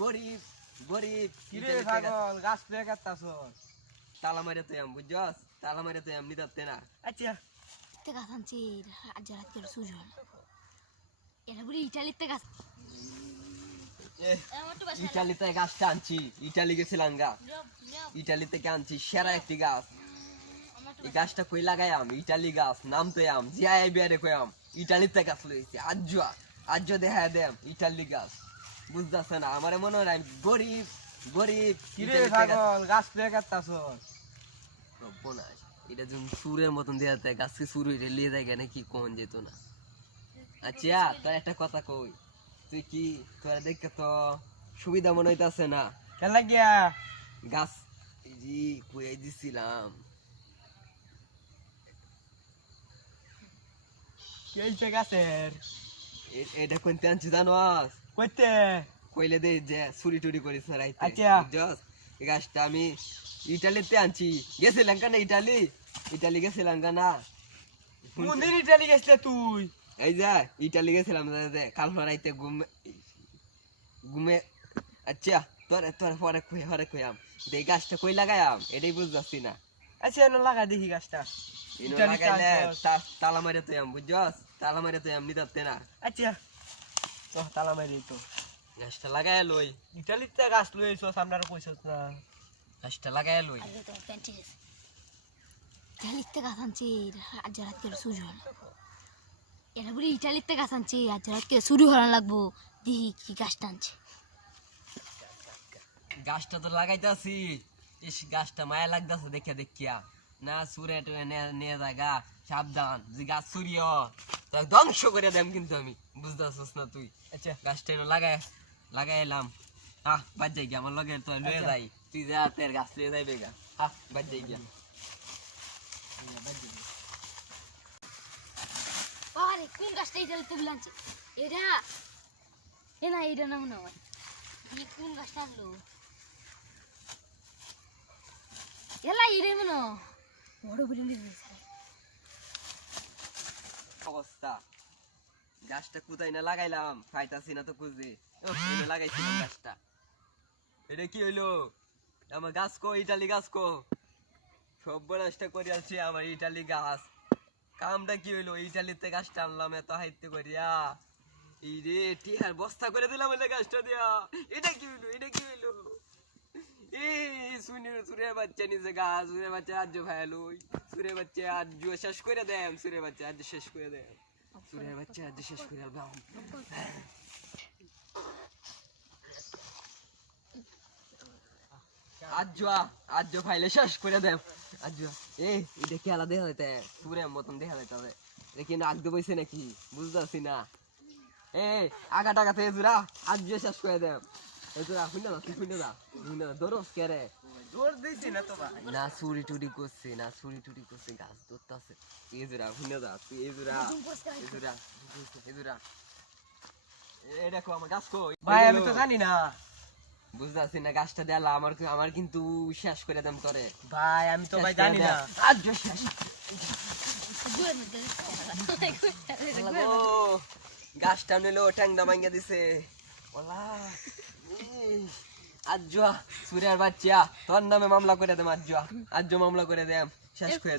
গরিব গরিব কিরে ছাগল গাছ পেয়ে কাটতাছস তালা মারে তুই আম বুঝছস তালা মারে তুই এমনি ধরতে না আচ্ছা তে গাছ আনছি আজ রাত করে সুজ হল এরা বলি ইটালিতে গাছ ইটালিতে গাছটা আনছি ইটালি গেছিলাম গা ইটালি থেকে আনছি সেরা একটি গাছ এই গাছটা কই লাগাই আম ইটালি গাছ নাম তো আম জিআই বিয়ারে কই আম ইটালিতে গাছ লইছি আজ দেখা দেম ইটালি গাছ বুঝতাছ না আমারে মনে হয় আমি গরিব গরিব কিরে ছাগল গাছ পেয়ে কাটতাছস সর্বনাশ এটা যখন সুরের মতন দেয়াতে গাছকে সুর হইলে লিয়ে যায় নাকি কোন যেত না আচ্ছা তোর একটা কথা কই তুই কি তোরা দেখতে তো সুবিধা মনে হইতাছে না কেন লাগিয়া গাছ এই যে কুয়াই দিছিলাম কি হইছে গাছের এটা কোনতে আনছি জানোস কইতে কইলে দে যে চুরি টুরি করিস না রাইতে আচ্ছা। বুঝছস এই গাছটা আমি ইটালিতে আনছি গেছিলাম কেন ইটালি গেছিলাম না কোনদিন ইটালি গেছলে তুই এই যে ইটালি গেছিলাম কাল রাইতে ঘুমে আচ্ছা তোর পরে কইয়াম এই গাছটা কই লাগাইয়াম এটাই বুঝতেছি না আচ্ছা এনে লাগা দেখি গাছটা ইনো ইটালিতে লাগাইলে আনছস। তালা মারে তুই আম বুঝছস তালা মারে তুই এমনি ধরতে না আচ্ছা তো তালা মারি তো গাছটা লাগাই লই ইটালিতে গাছ লইছস আমরা কইছস না গাছটা লাগাই লই আগে তো প্যান্টি ইটালিতে গাছ আনছি আজ রাত করে সুজ হল এরা বলি ইটালিতে গাছ আনছি আজ রাত করে শুরু হওয়া লাগবো দেখি কি গাছটা আনছে গাছটা তো লাগাইতাছি ইস গাছটা মায়া লাগতাছে দেখিয়া না সুরে টুরে নিয়ে জায়গা সাবধান যে গাছ সুরিয় তাই ধ্বংস করে দেম কিন্তু আমি বুঝতেছস না তুই আচ্ছা গাছটা এনে লাগাইলাম বাদ যাই গিয়া আমার লগে তো লয়ে যাই তুই যা তোর গাছ লয়ে যাইবে গা বাদ যাই গিয়া আরে কোন গাছটা ইটালিতে আনছে এটা না এটা না মনে হয় এই কোন গাছটা আনলো এলা ইরে মনে বড় বলে নিয়েছে অবস্থা গাছটা কোথায় না লাগাইলাম পাইতাছি না তো খুঁজে লাগাইছিলাম গাছটা এটা কি হইলো আমার গাছ কো ইটালি গাছ কো সব বড়াসটা করে আছি আমার ইটালি গাছ কামটা কি হইলো ইটালিতে গাছটা আনলাম এত হাইতে করিয়া এই রে টিহার বস্তা করে দিলাম ওই গাছটা দিয়া এটা কি হইলো এই সুরের বাচ্চা নিজে গাছ সুরের বাচ্চা আজ ভাইলো সুরের বাচ্চা আজ শেষ করে দেন সুরের বাচ্চা আজ শেষ করে দেন সুরের বাচ্চা আজ শেষ করে দাও আজ ফাইলে শেষ করে দেন আজ এটা খেলা দেখা যাইতে সুরের মতন দেখা যাইতে হবে দেখি না আগতে বইছে নাকি বুঝতে না আগা টাকাতে এজুরা আজ শেষ করে দেন এজুরা শুনে দা দরস কে রে জোর দিছি না তো ভাই না চুরি টুরি করছে গাছ ধরতে আছে এজুরা শুনে দা তুই এজুরা এই দেখো আমার গাছ কই ভাই আমি তো জানি না বুঝতাছি না গাছটা দেলা আমার কিন্তু শেষ করে দেম তোরে ভাই আমি তো ভাই জানি না আজ শেষ গাছটা নিলো ট্যাংদা ভাঙ্গা দিছে ওলা আজ সুরের বাচ্চা তোর নামে মামলা করে দেম আজ মামলা করে দেম শেষ করে